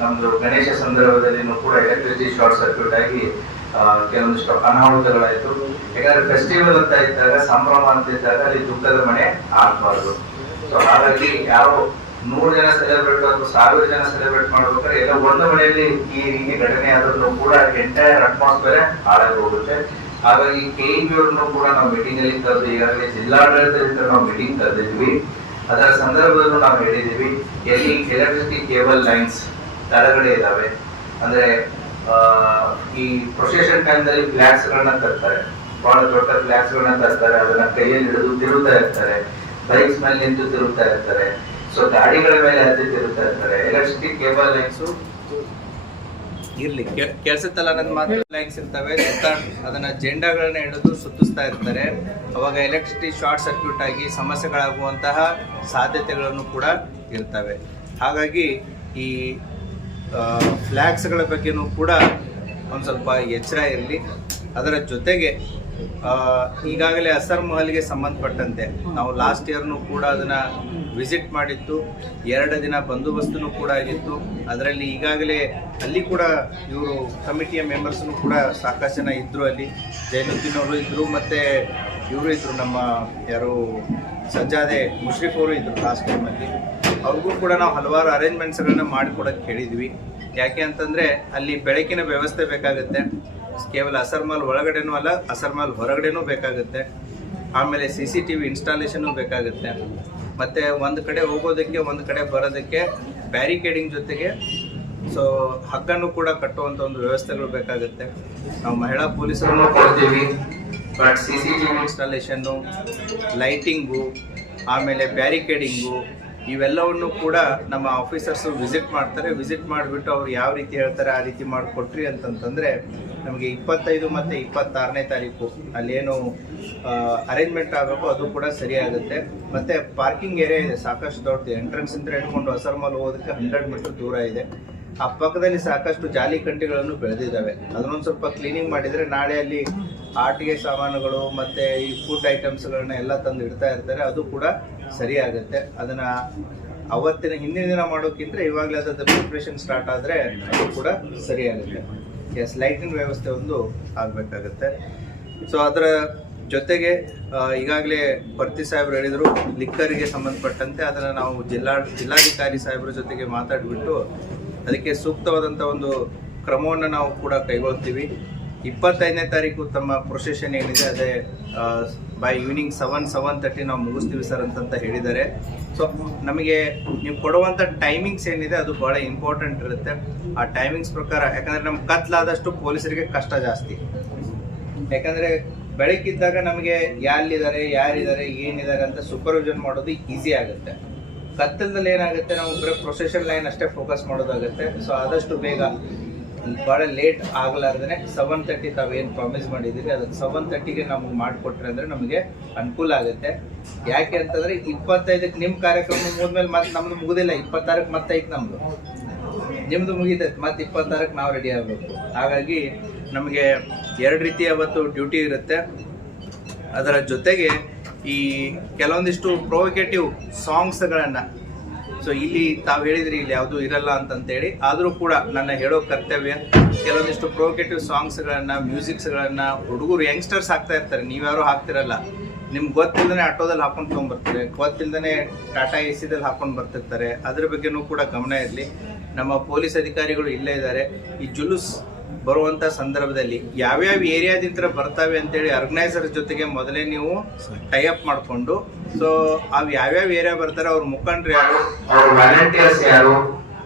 ನಮ್ದು ಗಣೇಶ ಸಂದರ್ಭದಲ್ಲಿನೂ ಕೂಡ ಎಲೆಕ್ಟ್ರಿಸಿಟಿ ಶಾರ್ಟ್ ಸರ್ಕ್ಯೂಟ್ ಆಗಿ ಕೆಲವೊಂದಿಷ್ಟು ಅನಾಹುತಗಳಾಯ್ತು. ಯಾಕಂದ್ರೆ ಫೆಸ್ಟಿವಲ್ ಅಂತ ಇದ್ದಾಗ, ಸಂಭ್ರಮ ಅಂತ ಇದ್ದಾಗ ಅಲ್ಲಿ ದುಃಖದ ಮನೆ ಆಗ್ಬಾರ್ದು. ಸೊ ಹಾಗಾಗಿ ಯಾವ 100 ಜನ ಸೆಲೆಬ್ರೇಟ್ ಅಥವಾ 1000 ಜನ ಸೆಲೆಬ್ರೇಟ್ ಮಾಡ್ಬೇಕಾದ್ರೆ ಎಲ್ಲ ಒಂದು ಮನೆಯಲ್ಲಿ ಈ ರೀತಿ ಘಟನೆ ಆದ್ರೂ ಕೂಡ ಎಂಟೈರ್ ಅಟ್ಮಾಸ್ಫಿಯರ್ ಹಾಳಾಗಿ ಹೋಗುತ್ತೆ. ಹಾಗಾಗಿ KEB ಅವ್ರನ್ನು ಕೂಡ ನಾವು ಮೀಟಿಂಗ್ ಅಲ್ಲಿ ಕರೆದು, ಈಗಾಗಲೇ ಜಿಲ್ಲಾಡಳಿತದಿಂದ ನಾವು ಮೀಟಿಂಗ್ ಕರೆದಿದ್ವಿ. ಅದರ ಸಂದರ್ಭದಲ್ಲೂ ನಾವು ಹೇಳಿದೀವಿ, ಎಲ್ಲಿ ಎಲೆಕ್ಟ್ರಿಸಿಟಿ ಕೇಬಲ್ ಲೈನ್ಸ್ ತಳಗಡೆ ಇದಾವೆ ಅಂದ್ರೆ ಈ ಪ್ರೊಸೆಷನ್ ಟೈಮ್ ದಲ್ಲಿ ಫ್ಲಾಗ್ಸ್ ಗಳನ್ನ ತರ್ತಾರೆ, ಬಹಳ ದೊಡ್ಡ ಫ್ಲಾಗ್ಸ್ ಗಳನ್ನ ತರ್ತಾರೆ, ಅದನ್ನ ಕೈಯಲ್ಲಿ ಹಿಡಿದು ತಿರುಗ್ತಾ ಇರ್ತಾರೆ, ಬೈಕ್ಸ್ ಮೇಲೆ ನಿಂತು ತಿರುಗ್ತಾ ಇರ್ತಾರೆ, ಸೊ ಗಾಡಿಗಳ ಮೇಲೆ ಹತ್ತಿ ತಿರುಗ್ತಾ ಇರ್ತಾರೆ. ಎಲೆಕ್ಟ್ರಿಸಿಟಿ ಕೇಬಲ್ ಲೈನ್ಸ್ ಇರ್ಲಿ ಕೆಲ್ಸತ್ತಲ್ಲ ನನ್ನ ಮಾತ್ರ ಲೈನ್ಸ್ ಇರ್ತವೆ, ಅದನ್ನ ಜೆಂಡಾಗಳನ್ನ ಹಿಡಿದು ಸುತ್ತಿಸ್ತಾ ಇರ್ತಾರೆ. ಅವಾಗ ಎಲೆಕ್ಟ್ರಿಸಿಟಿ ಶಾರ್ಟ್ ಸರ್ಕ್ಯೂಟ್ ಆಗಿ ಸಮಸ್ಯೆಗಳಾಗುವಂತಹ ಸಾಧ್ಯತೆಗಳನ್ನು ಕೂಡ ಇರ್ತವೆ. ಹಾಗಾಗಿ ಈ ಫ್ಲಾಗ್ಸ್ಗಳ ಬಗ್ಗೆನೂ ಕೂಡ ಒಂದು ಸ್ವಲ್ಪ ಎಚ್ಚರ ಇರಲಿ. ಅದರ ಜೊತೆಗೆ ಈಗಾಗಲೇ ಅಸರ್ ಮಹಲ್ಗೆ ಸಂಬಂಧಪಟ್ಟಂತೆ ನಾವು ಲಾಸ್ಟ್ ಇಯರ್ನು ಕೂಡ ಅದನ್ನು ವಿಸಿಟ್ ಮಾಡಿತ್ತು. 2 ದಿನ ಬಂದೋಬಸ್ತೂ ಕೂಡ ಆಗಿತ್ತು. ಅದರಲ್ಲಿ ಈಗಾಗಲೇ ಅಲ್ಲಿ ಕೂಡ ಇವರು ಕಮಿಟಿಯ ಮೆಂಬರ್ಸ್ನು ಕೂಡ ಸಾಕಷ್ಟು ಜನ ಇದ್ದರು. ಅಲ್ಲಿ ಜೈನುದ್ದೀನ್ ಅವರು ಇದ್ದರು, ಮತ್ತು ಇವರು ಇದ್ದರು, ನಮ್ಮ ಯಾರು ಸಜ್ಜಾದೆ ಮುಷ್ರಿಫ್ ಅವರು ಇದ್ದರು ಲಾಸ್ಟ್ ಟೈಮಲ್ಲಿ. ಅವ್ರಿಗೂ ಕೂಡ ನಾವು ಹಲವಾರು ಅರೇಂಜ್ಮೆಂಟ್ಸ್ಗಳನ್ನ ಮಾಡಿಕೊಡೋಕ್ಕೆ ಹೇಳಿದ್ವಿ. ಯಾಕೆ ಅಂತಂದರೆ ಅಲ್ಲಿ ಬೆಳಕಿನ ವ್ಯವಸ್ಥೆ ಬೇಕಾಗುತ್ತೆ. ಕೇವಲ ಅಸರ್ ಮಹಲ್ ಒಳಗಡೆನೂ ಅಲ್ಲ, ಅಸರ್ ಮಹಲ್ ಹೊರಗಡೆನೂ ಬೇಕಾಗುತ್ತೆ. ಆಮೇಲೆ CCTV ಇನ್ಸ್ಟಾಲೇಷನ್ನು ಬೇಕಾಗುತ್ತೆ. ಮತ್ತು ಒಂದು ಕಡೆ ಹೋಗೋದಕ್ಕೆ ಒಂದು ಕಡೆ ಬರೋದಕ್ಕೆ ಬ್ಯಾರಿಕೇಡಿಂಗ್ ಜೊತೆಗೆ ಹಗ್ಗನ್ನು ಕೂಡ ಕಟ್ಟುವಂಥ ಒಂದು ವ್ಯವಸ್ಥೆಗಳು ಬೇಕಾಗುತ್ತೆ. ನಾವು ಮಹಿಳಾ ಪೊಲೀಸರನ್ನು ಕೊಡ್ತೀವಿ. ಬಟ್ CCTV ಇನ್ಸ್ಟಾಲೇಷನ್ನು, ಲೈಟಿಂಗು, ಆಮೇಲೆ ಬ್ಯಾರಿಕೇಡಿಂಗು ಇವೆಲ್ಲವನ್ನು ಕೂಡ ನಮ್ಮ ಆಫೀಸರ್ಸು ವಿಸಿಟ್ ಮಾಡ್ತಾರೆ. ವಿಸಿಟ್ ಮಾಡಿಬಿಟ್ಟು ಅವ್ರು ಯಾವ ರೀತಿ ಹೇಳ್ತಾರೆ ಆ ರೀತಿ ಮಾಡಿಕೊಟ್ರಿ ಅಂತಂತಂದರೆ ನಮಗೆ 25 ಮತ್ತು 26ನೇ ತಾರೀಕು ಅಲ್ಲೇನು ಅರೇಂಜ್ಮೆಂಟ್ ಆಗಬೇಕು ಅದು ಕೂಡ ಸರಿಯಾಗುತ್ತೆ. ಮತ್ತು ಪಾರ್ಕಿಂಗ್ ಏರಿಯಾ ಇದೆ ಸಾಕಷ್ಟು ದೊಡ್ಡದು. ಎಂಟ್ರೆನ್ಸಿಂದ ಹಿಡ್ಕೊಂಡು ಅಸರ್ ಮಹಲ್ ಹೋಗೋದಕ್ಕೆ 100 ಮೀಟರ್ ದೂರ ಇದೆ. ಆ ಪಕ್ಕದಲ್ಲಿ ಸಾಕಷ್ಟು ಜಾಲಿ ಕಂಟಿಗಳನ್ನು ಬೆಳೆದಿದ್ದಾವೆ. ಅದನ್ನೊಂದು ಸ್ವಲ್ಪ ಕ್ಲೀನಿಂಗ್ ಮಾಡಿದರೆ ನಾಳೆ ಅಲ್ಲಿ ಆಟಿಕೆ ಸಾಮಾನುಗಳು ಮತ್ತು ಈ ಫುಡ್ ಐಟಮ್ಸ್ಗಳನ್ನ ಎಲ್ಲ ತಂದು ಇಡ್ತಾ ಇರ್ತಾರೆ, ಅದು ಕೂಡ ಸರಿಯಾಗುತ್ತೆ. ಅದನ್ನು ಅವತ್ತಿನ ಹಿಂದಿನ ದಿನ ಮಾಡೋಕ್ಕಿಂತ ಇವಾಗಲೇ ಅದರ ಪ್ರಿಪ್ರೇಷನ್ ಸ್ಟಾರ್ಟ್ ಆದರೆ ಅದು ಕೂಡ ಸರಿಯಾಗುತ್ತೆ. ಲೈಟಿನ ವ್ಯವಸ್ಥೆ ಒಂದು ಆಗಬೇಕಾಗತ್ತೆ. ಅದರ ಜೊತೆಗೆ ಈಗಾಗಲೇ ಭರ್ತಿ ಸಾಹೇಬರು ಹೇಳಿದರು ಲಿಕ್ಕರಿಗೆ ಸಂಬಂಧಪಟ್ಟಂತೆ ಅದನ್ನು ನಾವು ಜಿಲ್ಲಾಧಿಕಾರಿ ಸಾಹೇಬರ ಜೊತೆಗೆ ಮಾತಾಡಿಬಿಟ್ಟು ಅದಕ್ಕೆ ಸೂಕ್ತವಾದಂಥ ಒಂದು ಕ್ರಮವನ್ನು ನಾವು ಕೂಡ ಕೈಗೊಳ್ತೀವಿ. 25ನೇ ತಾರೀಕು ತಮ್ಮ ಪ್ರೊಸೆಷನ್ ಏನಿದೆ ಅದೇ ಬೈ ಈವ್ನಿಂಗ್ 7:30 ನಾವು ಮುಗಿಸ್ತೀವಿ ಸರ್ ಅಂತ ಹೇಳಿದ್ದಾರೆ. ನಮಗೆ ನೀವು ಕೊಡುವಂಥ ಟೈಮಿಂಗ್ಸ್ ಏನಿದೆ ಅದು ಭಾಳ ಇಂಪಾರ್ಟೆಂಟ್ ಇರುತ್ತೆ. ಆ ಟೈಮಿಂಗ್ಸ್ ಪ್ರಕಾರ, ಯಾಕಂದರೆ ನಮ್ಮ ಕತ್ಲಾದಷ್ಟು ಪೊಲೀಸರಿಗೆ ಕಷ್ಟ ಜಾಸ್ತಿ. ಯಾಕಂದರೆ ಬೆಳಕಿದ್ದಾಗ ನಮಗೆ ಯಾರಿದ್ದಾರೆ ಏನಿದ್ದಾರೆ ಅಂತ ಸೂಪರ್ವಿಷನ್ ಮಾಡೋದು ಈಸಿ ಆಗುತ್ತೆ. ಕತ್ತಲದಲ್ಲಿ ಏನಾಗುತ್ತೆ, ನಾವು ಬರೀ ಪ್ರೊಸೆಷನ್ ಲೈನ್ ಅಷ್ಟೇ ಫೋಕಸ್ ಮಾಡೋದಾಗುತ್ತೆ. ಆದಷ್ಟು ಬೇಗ ಭಾಳ ಲೇಟ್ ಆಗಲಾರ್ದೇ 7:30 ತಾವೇನು ಪ್ರಾಮಿಸ್ ಮಾಡಿದ್ದೀರಿ ಅದಕ್ಕೆ 7:30ಗೆ ನಮ್ಗೆ ಮಾಡಿಕೊಟ್ರೆ ಅಂದರೆ ನಮಗೆ ಅನುಕೂಲ ಆಗುತ್ತೆ. ಯಾಕೆ ಅಂತಂದರೆ 25ಕ್ಕೆ ನಿಮ್ಮ ಕಾರ್ಯಕ್ರಮ ಮುಗಿದ್ಮೇಲೆ ಮತ್ತೆ ನಮ್ಮದು ಮುಗಿದಿಲ್ಲ. 26ಕ್ಕೆ ಮತ್ತೆ ಐತೆ ನಮ್ಮದು, ನಿಮ್ಮದು ಮುಗಿತೈತೆ, ಮತ್ತೆ 26ಕ್ಕೆ ನಾವು ರೆಡಿ ಆಗಬೇಕು. ಹಾಗಾಗಿ ನಮಗೆ 2 ರೀತಿಯ ಅವತ್ತು ಡ್ಯೂಟಿ ಇರುತ್ತೆ. ಅದರ ಜೊತೆಗೆ ಈ ಕೆಲವೊಂದಿಷ್ಟು ಪ್ರೊವೊಕೇಟಿವ್ ಸಾಂಗ್ಸ್ಗಳನ್ನು ಇಲ್ಲಿ ತಾವು ಹೇಳಿದ್ರಿ ಇಲ್ಲಿ ಯಾವುದೂ ಇರಲ್ಲ ಅಂತಂತೇಳಿ, ಆದರೂ ಕೂಡ ನನ್ನ ಹೇಳೋ ಕರ್ತವ್ಯ ಕೆಲವೊಂದಿಷ್ಟು ಪ್ರೊವೊಕೇಟಿವ್ ಸಾಂಗ್ಸ್ಗಳನ್ನು, ಮ್ಯೂಸಿಕ್ಸ್ಗಳನ್ನು ಹುಡುಗರು ಯಂಗ್ಸ್ಟರ್ಸ್ ಹಾಕ್ತಾ ಇರ್ತಾರೆ. ನೀವ್ಯಾರು ಹಾಕ್ತಿರಲ್ಲ, ನಿಮ್ಗೆ ಗೊತ್ತಿಲ್ಲದೇ ಆಟೋದಲ್ಲಿ ಹಾಕೊಂಡು ತೊಗೊಂಡ್ಬರ್ತಾರೆ, ಗೊತ್ತಿಲ್ಲದೇ ಟಾಟಾ AC ಹಾಕೊಂಡು ಬರ್ತಿರ್ತಾರೆ. ಅದ್ರ ಬಗ್ಗೆನೂ ಕೂಡ ಗಮನ ಇರಲಿ. ನಮ್ಮ ಪೊಲೀಸ್ ಅಧಿಕಾರಿಗಳು ಇಲ್ಲೇ ಇದ್ದಾರೆ. ಈ ಜುಲೂಸ್ ಬರುವಂಥ ಸಂದರ್ಭದಲ್ಲಿ ಯಾವ್ಯಾವ ಏರಿಯಾದಿಂದ ಬರ್ತಾವೆ ಅಂತೇಳಿ ಆರ್ಗನೈಸರ್ ಜೊತೆಗೆ ಮೊದಲೇ ನೀವು ಟೈಅಪ್ ಮಾಡಿಕೊಂಡು ಅವು ಯಾವ್ಯಾವ ಏರಿಯಾ ಬರ್ತಾರೆ, ಅವ್ರ ಮುಖಂಡರು ಯಾರು, ಅವ್ರ ವಾಲಂಟಿಯರ್ಸ್ ಯಾರು,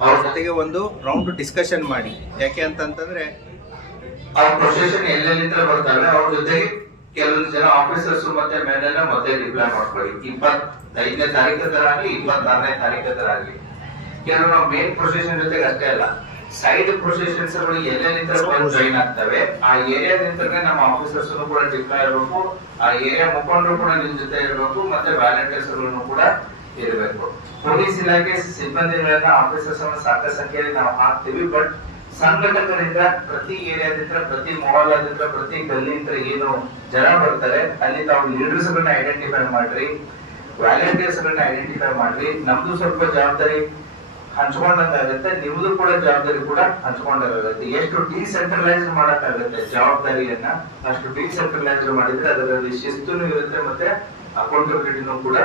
ಅವ್ರ ಜೊತೆಗೆ ಒಂದು ರೌಂಡ್ ಡಿಸ್ಕಷನ್ ಮಾಡಿ. ಯಾಕೆ ಅಂತಂತಂದ್ರೆ ಅವ್ರ ಪ್ರೊಸೆಷನ್ ಎಲ್ಲೆಲ್ಲಿಂದ ಬರ್ತಾವೆ ಅವ್ರ ಜೊತೆಗೆ ಕೆಲವೊಂದು ಜನ ಆಫೀಸರ್ಸ್ ಮತ್ತೆ ಮೇಲೆಲ್ಲ ಮತ್ತೆ ರಿಪ್ಲೈ ಮಾಡ್ಕೊಳ್ಳಿ. 25ನೇ ತಾರೀಕು ತರ ಆಗಲಿ, 26ನೇ ತಾರೀಕು ತರ ಆಗಲಿ. ಕೆಲವು ನಾವು ಮೇನ್ ಪ್ರೊಸೆಷನ್ ಜೊತೆಗೆ ಅಷ್ಟೇ ಅಲ್ಲ, ಸೈಡ್ ಪ್ರೊಸೆಷನ್ಸ್ ಗಳು ಎಲ್ಲೆಲ್ಲಿಂದ ಜಾಯಿನ್ ಆಗ್ತವೆ ಆ ಏರಿಯಾದಿಂದ ನಮ್ಮ ಆಫೀಸರ್ಸ್ ಕೂಡ ಡಿಪ್ಲಾಯ್ ಇರಬೇಕು. ಆ ಏರಿಯಾ ಮುಖಂಡರು ಕೂಡ ನಿಮ್ ಜೊತೆ ಇರಬೇಕು, ಮತ್ತೆ ವಾಲಂಟಿಯರ್ಸ್ ಗಳನ್ನು ಕೂಡ ಇರಬೇಕು. ಪೊಲೀಸ್ ಇಲಾಖೆ ಸಿಬ್ಬಂದಿಗಳನ್ನ ಆಫೀಸರ್ಸ್ ಸಾಕಷ್ಟು ಸಂಖ್ಯೆಯಲ್ಲಿ ನಾವು ಹಾಕ್ತಿವಿ. ಬಟ್ ಸಂಘಟಕರಿಂದ ಪ್ರತಿ ಏರಿಯಾದಿಂದ, ಪ್ರತಿ ಮೊಹಲ್ಲಾದಿಂದ, ಪ್ರತಿ ಗಲ್ಲಿಯಿಂದ ಏನು ಜನ ಬರ್ತಾರೆ ಅಲ್ಲಿ ತಾವು ಲೀಡರ್ಸ್ ಗಳನ್ನ ಐಡೆಂಟಿಫೈ ಮಾಡ್ರಿ, ವಾಲಂಟಿಯರ್ಸ್ ಗಳನ್ನ ಐಡೆಂಟಿಫೈ ಮಾಡ್ರಿ. ನಮ್ದು ಸ್ವಲ್ಪ ಜವಾಬ್ದಾರಿ ಹಂಚ್ಕೊಂಡಂಗಾಗುತ್ತೆ, ನಿಮ್ದು ಕೂಡ ಜವಾಬ್ದಾರಿ ಕೂಡ ಹಂಚ್ಕೊಂಡಾಗುತ್ತೆ. ಎಷ್ಟು ಡಿಸೆಂಟ್ರಲೈಸ್ ಮಾಡಕ್ಕಾಗುತ್ತೆ ಜವಾಬ್ದಾರಿಯನ್ನ ಅಷ್ಟು ಡಿಸೆಂಟ್ರಲೈಸ್ ಮಾಡಿದ್ರೆ ಅದರಲ್ಲಿ ಶಿಸ್ತುನು ಇರುತ್ತೆ, ಮತ್ತೆ ಅಕೌಂಟಬಿಲಿಟಿನೂ ಕೂಡ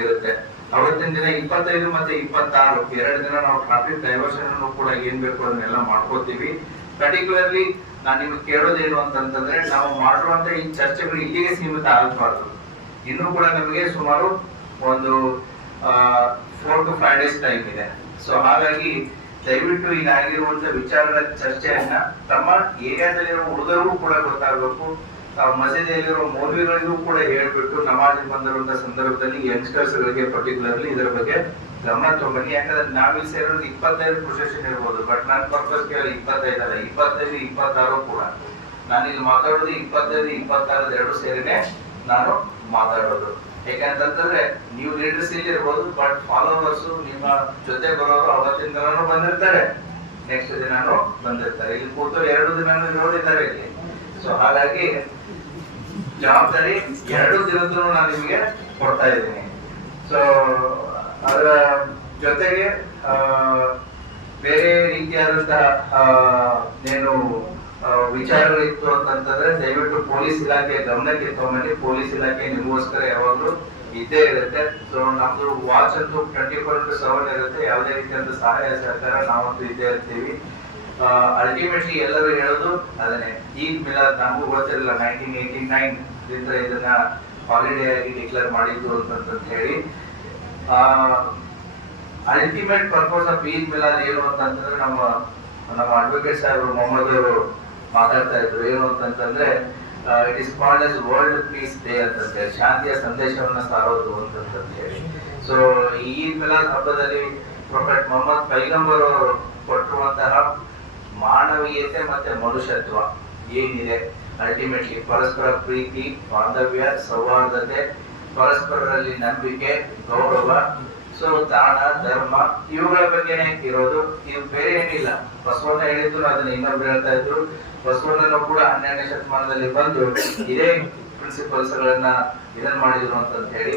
ಇರುತ್ತೆ. ಅವತ್ತಿನ ದಿನ 25 ಮತ್ತೆ 26 2 ದಿನ ನಾವು ಟ್ರಾಫಿಕ್ ಡೈವರ್ಷನ್ ಕೂಡ ಏನ್ ಬೇಕು ಅದನ್ನೆಲ್ಲ ಮಾಡ್ಕೋತೀವಿ. ಪರ್ಟಿಕ್ಯುಲರ್ಲಿ ನಾನು ನಿಮ್ಗೆ ಕೇಳೋದೇನು ಅಂತಂತಂದ್ರೆ, ನಾವು ಮಾಡುವಂತ ಈ ಚರ್ಚೆಗಳು ಇಲ್ಲಿಗೆ ಸೀಮಿತ ಆಗಬಾರ್ದು. ಇನ್ನೂ ಕೂಡ ನಮಗೆ ಸುಮಾರು ಒಂದು 4 to 5 days ಟೈಮ್ ಇದೆ. ಹಾಗಾಗಿ ದಯವಿಟ್ಟು ಈಗ ಆಗಿರುವಂತ ವಿಚಾರದ ಚರ್ಚೆಯನ್ನ ತಮ್ಮ ಏರಿಯಾದಲ್ಲಿರುವ ಹುಡುಗರಿಗೂ ಕೂಡ ಗೊತ್ತಾಗಬೇಕು. ಮಸೀದಿಯಲ್ಲಿರುವ ಮೌಲ್ವಿಗಳಿಗೂ ಕೂಡ ಹೇಳ್ಬಿಟ್ಟು ನಮಾಜ್ ಬಂದಿರುವಂತ ಸಂದರ್ಭದಲ್ಲಿ ಯಂಗ್ಸ್ಟರ್ಸ್ ಗಳಿಗೆ ಪರ್ಟಿಕ್ಯುಲರ್ಲಿ ಇದರ ಬಗ್ಗೆ ಗಮನ ತಗೊಂಡಿ. ಯಾಕಂದ್ರೆ ನಾವಿಲ್ಲಿ ಸೇರೋದು 25 ಪ್ರೊಸೆಷನ್ ಇರ್ಬೋದು, ಬಟ್ ನನ್ನ ಪರ್ಪಸ್ ಕೇಳ 25 ಅಲ್ಲ, 25, 26 ಕೂಡ. ನಾನಿಲ್ಲಿ ಮಾತಾಡೋದು 25, 26 ಎರಡು ಸೇರಿನೇ ನಾನು ಮಾತಾಡೋದು. ಯಾಕಂತಂದ್ರೆ ನೀವು ಲೀಡರ್ಸ್ ಇಲ್ಲಿ ಇರ್ಬೋದು, ಬಟ್ ಫಾಲೋವರ್ಸ್ ನಿಮ್ಮ ಜೊತೆ ಬರೋರು ಅವತ್ತಿನ ದಿನಾನು ಬಂದಿರ್ತಾರೆ, ನೆಕ್ಸ್ಟ್ ದಿನಾನು ಬಂದಿರ್ತಾರೆ. ಇಲ್ಲಿ ಕೂತು 2 ದಿನಾನು ನೋಡಿದ್ದಾರೆ ಇಲ್ಲಿ. ಸೊ ಹಾಗಾಗಿ ಜವಾಬ್ದಾರಿ 2 ದಿನದ್ದು ನಾನು ನಿಮಗೆ ಕೊಡ್ತಾ ಇದ್ದೀನಿ. ಸೊ ಅದರ ಜೊತೆಗೆ ಬೇರೆ ರೀತಿಯಾದಂತಹ ಏನು ವಿಚಾರಗಳಿತ್ತು ಅಂತಂತಂದ್ರೆ ದಯವಿಟ್ಟು ಪೊಲೀಸ್ ಇಲಾಖೆ ಗಮನಕ್ಕೆ ತಗೊಂಡು, ಪೊಲೀಸ್ ಇಲಾಖೆ ನಿಮಗೋಸ್ಕರ ಯಾವಾಗ್ಲೂ ಇದ್ದೇ ಇರುತ್ತೆ. ಸೊ ನಮ್ದು ವಾಚ್ ಅಂತೂ 24/7 ಇರುತ್ತೆ. ಯಾವುದೇ ರೀತಿಯಾದ ಸಹಾಯ ಸಹಕಾರ ನಾವಂತೂ ಇದ್ದೇ ಇರ್ತೀವಿ. ಅಲ್ಟಿಮೇಟ್ಲಿ ಎಲ್ಲರೂ ಹೇಳೋದು ಅದನ್ನೇ, ಈದ್ ಮಿಲಾದ್ ನಮಗೂ ಗೊತ್ತಿರಲಿಲ್ಲ 1989 ಇದನ್ನ ಹಾಲಿಡೇ ಆಗಿ ಡಿಕ್ಲೇರ್ ಮಾಡಿದ್ದು ಅಂತ ಹೇಳಿ. Ultimate purpose of Eid Milad ಏನು ಅಂತಂದ್ರೆ ನಮ್ಮ ಅಡ್ವೊಕೇಟ್ ಸಾಹೇಬರು ಮೊಹಮ್ಮದ್ ಅವರು ಮಾತಾಡ್ತಾ ಇದ್ರು. ಏನು ಅಂತಂದ್ರೆ it is called as world peace day ಅಂತ ಹೇಳಿ, ಶಾಂತಿಯ ಸಂದೇಶವನ್ನ ಸಾರೋದು ಅಂತ ಹೇಳಿ. ಸೊ ಈದ್ ಮಿಲಾದ್ ಹಬ್ಬದಲ್ಲಿ ಪ್ರೊಫೆಟ್ ಮೊಹಮ್ಮದ್ ಪೈಗಂಬರ್ ಅವರು ಕೊಟ್ಟಿರುವಂತಹ ಮಾನವೀಯತೆ ಮತ್ತೆ ಮನುಷ್ಯತ್ವ ಏನಿದೆ, ಅಲ್ಟಿಮೇಟ್ಲಿ ಪರಸ್ಪರ ಪ್ರೀತಿ, ಬಾಂಧವ್ಯ, ಸೌಹಾರ್ದತೆ, ಪರಸ್ಪರರಲ್ಲಿ ನಂಬಿಕೆ, ಗೌರವ, ಸೊ ದಾನ, ಧರ್ಮ, ಇವುಗಳ ಬಗ್ಗೆನೇ ಇರೋದು. ಇದು ಬೇರೆ ಏನಿಲ್ಲ. ಬಸವಣ್ಣ ಹೇಳಿದ್ರು, ಅದನ್ನ ಇನ್ನೊಬ್ರು ಹೇಳ್ತಾ ಇದ್ರು. ಬಸವಣ್ಣನು ಕೂಡ 12ನೇ ಶತಮಾನದಲ್ಲಿ ಬಂದು ಇದೇ ಪ್ರಿನ್ಸಿಪಲ್ಸ್ ಗಳನ್ನ ಇದನ್ನ ಮಾಡಿದ್ರು ಅಂತ ಹೇಳಿ.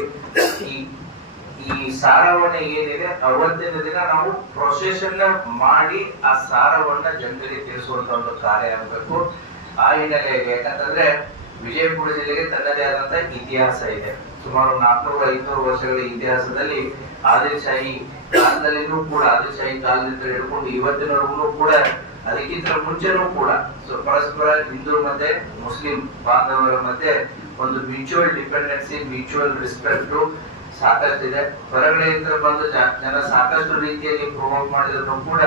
ಈ ಸಾರವನ್ನ ಏನಿದೆ ಅವತ್ತಿನ ದಿನ ನಾವು ಪ್ರೊಸೆಷನ್ ಮಾಡಿ ಆ ಸಾರವನ್ನ ಜನರಿಗೆ ತಿಳಿಸುವಂತ ಒಂದು ಕಾರ್ಯ ಆಗಬೇಕು. ಆ ಹಿನ್ನೆಲೆಯಲ್ಲಿ ಯಾಕಂತಂದ್ರೆ ವಿಜಯಪುರ ಜಿಲ್ಲೆಗೆ ತನ್ನದೇ ಆದಂತ ಇತಿಹಾಸ ಇದೆ. ಸುಮಾರು 400-500 ವರ್ಷಗಳ ಇತಿಹಾಸದಲ್ಲಿ ಆದಿಲ್ಶಾಹಿ ಕಾಲದಲ್ಲಿನೂ ಕೂಡ, ಆದಿಲ್ಶಾಹಿ ಕಾಲದಿಂದ ಹಿಡ್ಕೊಂಡು ಇವತ್ತಿನವರೆಗೂ ಕೂಡ, ಅದಕ್ಕಿಂತ ಮುಂಚೆನೂ ಕೂಡ ಸೊ ಪರಸ್ಪರ ಹಿಂದೂ ಮತ್ತೆ ಮುಸ್ಲಿಂ ಬಾಂಧವರ ಮಧ್ಯೆ ಒಂದು ಮ್ಯೂಚುವಲ್ ಡಿಪೆಂಡೆನ್ಸಿ, ಮ್ಯೂಚುವಲ್ ರೆಸ್ಪೆಕ್ಟ್ ಸಾಕಷ್ಟಿದೆ. ಹೊರಗಡೆಯಿಂದ ಬಂದು ಜನ ಸಾಕಷ್ಟು ರೀತಿಯಲ್ಲಿ ಪ್ರಮೋಟ್ ಮಾಡಿದ್ರು ಕೂಡ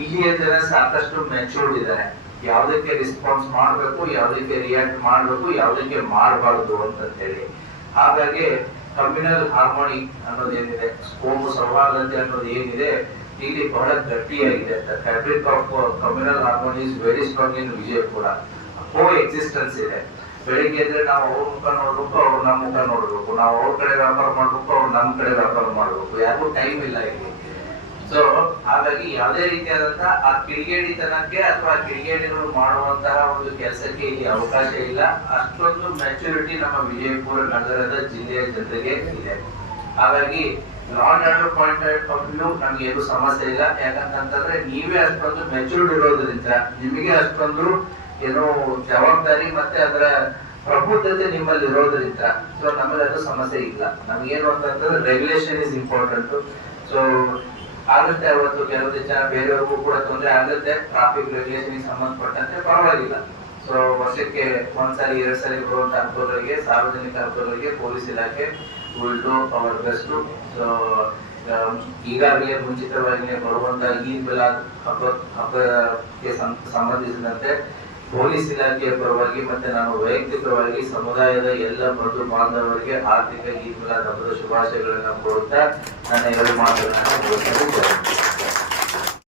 ಇಲ್ಲಿಯ ಜನ ಸಾಕಷ್ಟು ಮೆಚೂರ್ಡ್ ಇದ್ದಾರೆ. ಯಾವುದಕ್ಕೆ ರೆಸ್ಪಾನ್ಸ್ ಮಾಡಬೇಕು, ಯಾವುದಕ್ಕೆ ರಿಯಾಕ್ಟ್ ಮಾಡಬೇಕು, ಯಾವುದಕ್ಕೆ ಮಾಡಬಾರ್ದು ಅಂತ ಹೇಳಿ. ಹಾಗಾಗಿ ಕಮ್ಯುನಲ್ ಹಾರ್ಮೋನಿ ಅನ್ನೋದೇನಿದೆ, ಕೋಮು ಸೌಹಾರ್ದತೆ ಅನ್ನೋದು ಏನಿದೆ, ಇಲ್ಲಿ ಬಹಳ ಗಟ್ಟಿಯಾಗಿದೆ. Fabric of communal harmony is very strong in Vijayapura. Coexistence ಇದೆ. ಬೆಳಿಗ್ಗೆ ಎದ್ರೆ ನಾವು ಅವ್ರ ಮುಖ ನೋಡ್ಬೇಕು, ಅವ್ರು ನಮ್ಮ ಮುಖ ನೋಡ್ಬೇಕು, ನಾವು ಅವ್ರ ಕಡೆ ವ್ಯಾಪಾರ ಮಾಡ್ಬೇಕು, ಅವ್ರು ನಮ್ಮ ಕಡೆ ವ್ಯಾಪಾರ ಮಾಡ್ಬೇಕು. ಯಾರಿಗೂ ಟೈಮ್ ಇಲ್ಲ ಇಲ್ಲಿ. ಸೊ ಹಾಗಾಗಿ ಯಾವುದೇ ರೀತಿಯಾದಂತಹ ಆ ಕಿಡಿಗೇಡಿತನಕ್ಕೆ ಅಥವಾ ಕಿಡಿಗೇಡಿಗಳು ಮಾಡುವಂತಹ ಒಂದು ಕೆಲಸಕ್ಕೆ ಇಲ್ಲಿ ಅವಕಾಶ ಇಲ್ಲ. ಅಷ್ಟೊಂದು ಮೆಚುರಿಟಿ ನಮ್ಮ ವಿಜಯಪುರ ನಗರದ ಜಿಲ್ಲೆಯ ಜನತೆಗೆ ಇದೆ. ಹಾಗಾಗಿ law and order point of view ನಮ್ಗೆ ಏನು ಸಮಸ್ಯೆ ಇಲ್ಲ. ಯಾಕಂತಂದ್ರೆ ನೀವೇ ಅಷ್ಟೊಂದು ಮೆಚೂರ್ಡ್ ಇರೋದ್ರಿಂದ, ನಿಮಗೆ ಅಷ್ಟೊಂದು ಏನೋ ಜವಾಬ್ದಾರಿ ಮತ್ತೆ ಅದರ ಪ್ರಬುದ್ಧತೆ ನಿಮ್ಮಲ್ಲಿ ಇರೋದ್ರಿಂದ ಸೊ ನಮಗೆ ಅದು ಸಮಸ್ಯೆ ಇಲ್ಲ. ನಮ್ಗೇನು ಅಂತಂದ್ರೆ ರೆಗ್ಯುಲೇಷನ್ ಇಸ್ ಇಂಪಾರ್ಟೆಂಟ್. ಸೊ ಆಗುತ್ತೆ, ಅವತ್ತು ಕೆಲವೊಂದು ಜನ ಬೇರೆಯವ್ರಿಗೂ ಕೂಡ ತೊಂದರೆ ಆಗುತ್ತೆ. ಟ್ರಾಫಿಕ್ ರೆಗ್ಯುಲೇಷನ್ ಸಂಬಂಧಪಟ್ಟಂತೆ ಪರವಾಗಿಲ್ಲ. ಸೊ ವರ್ಷಕ್ಕೆ 1 ಸಾರಿ 2 ಸಾರಿ ಬರುವಂತ ಅನುಕೂಲಗಳಿಗೆ, ಸಾರ್ವಜನಿಕ ಅನುಕೂಲಗಳಿಗೆ ಪೊಲೀಸ್ ಇಲಾಖೆ will do our best. So ಈಗಾಗಲೇ ಮುಂಚಿತವಾಗಿ ಬರುವಂತ ಈದ್ ಮಿಲಾದ್ ಹಬ್ಬಕ್ಕೆ ಸಂಬಂಧಿಸಿದಂತೆ ಪೊಲೀಸ್ ಇಲಾಖೆಯ ಪರವಾಗಿ ಮತ್ತೆ ನಾನು ವೈಯಕ್ತಿಕವಾಗಿ ಸಮುದಾಯದ ಎಲ್ಲ ಬಂಧು ಬಾಂಧವರಿಗೆ ಆರ್ಥಿಕ ಈದ್ ಮಿಲಾದ್ ಹಬ್ಬದ ಶುಭಾಶಯಗಳನ್ನು ಕೋರುತ್ತಾ ನನ್ನ 2 ಮಾತುಗಳನ್ನು